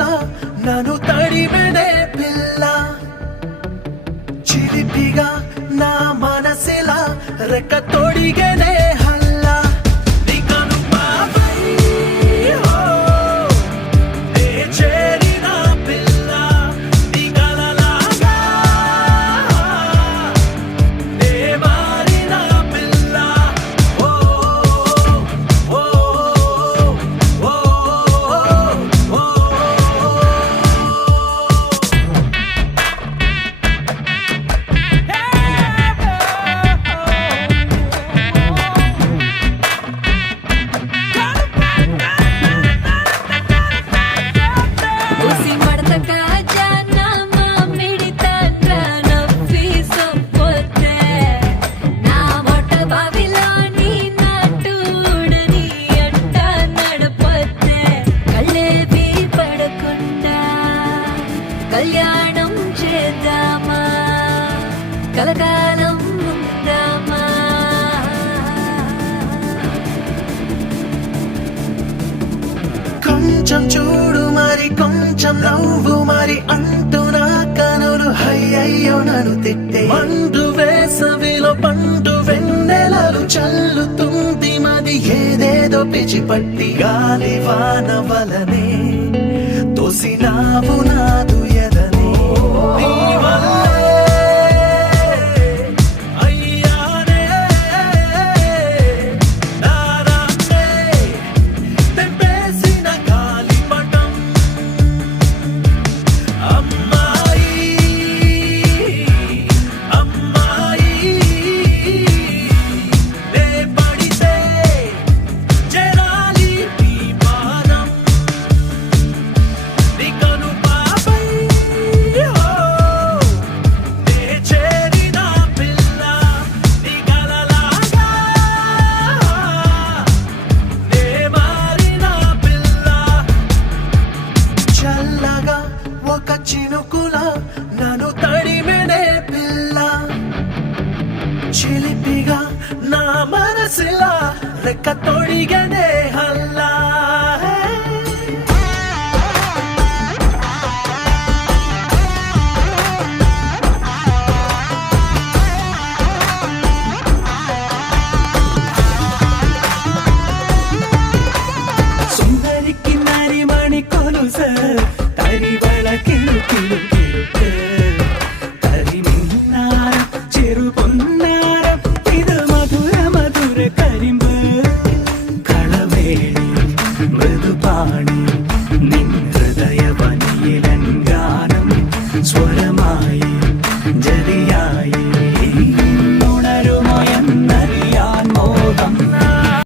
చినుకుల నన్ను తడిమెనే పిల్ల చిలిపిగా నా మనసిలా రెక్క తొడిగేనే హల్లా నీకను పాపై నే చేరిన పిల్ల నీ కలలాగా నే మారిన పిల్ల ఓ ఓ ఓ ఓ ఉసి మడతక జాన మామిడి తండ్ర నవ్వి సొప్పొతే నా మొట్ట బావిలోని నాటుడని అంట నడపొతే కళ్ళేవి పడకుండా కళ్యాణం చేద్దామా కలకాలం ఉందామా కొంచెం చూడు మరి కొంచెం నవ్వు మరి అంటూ నా కనులు అయ్యయ్యో నన్ను తిట్టే మండు వేసవిలో పండు వెన్నెలలు చల్లుతుంది మది ఏదేదో పిచ్చిపట్టి గాలి వాన వలనే తోసినావు నాదు ఎదనే నీ వల్లే అయ్యానే నారాన్నే తెంపేసిన గాలిపటం అమ్మాయి అమ్మాయి నే పడితే చేరాలి నీ పాదం నీకను పాపై నే చేరిన పిల్ల నీ కలలాగా నే మారిన పిల్ల చల్లగా ఒక చినుకుల నన్ను తడిమెనే పిల్ల చిలిపిగా నా మనసిలా రెక్క తొడిగనే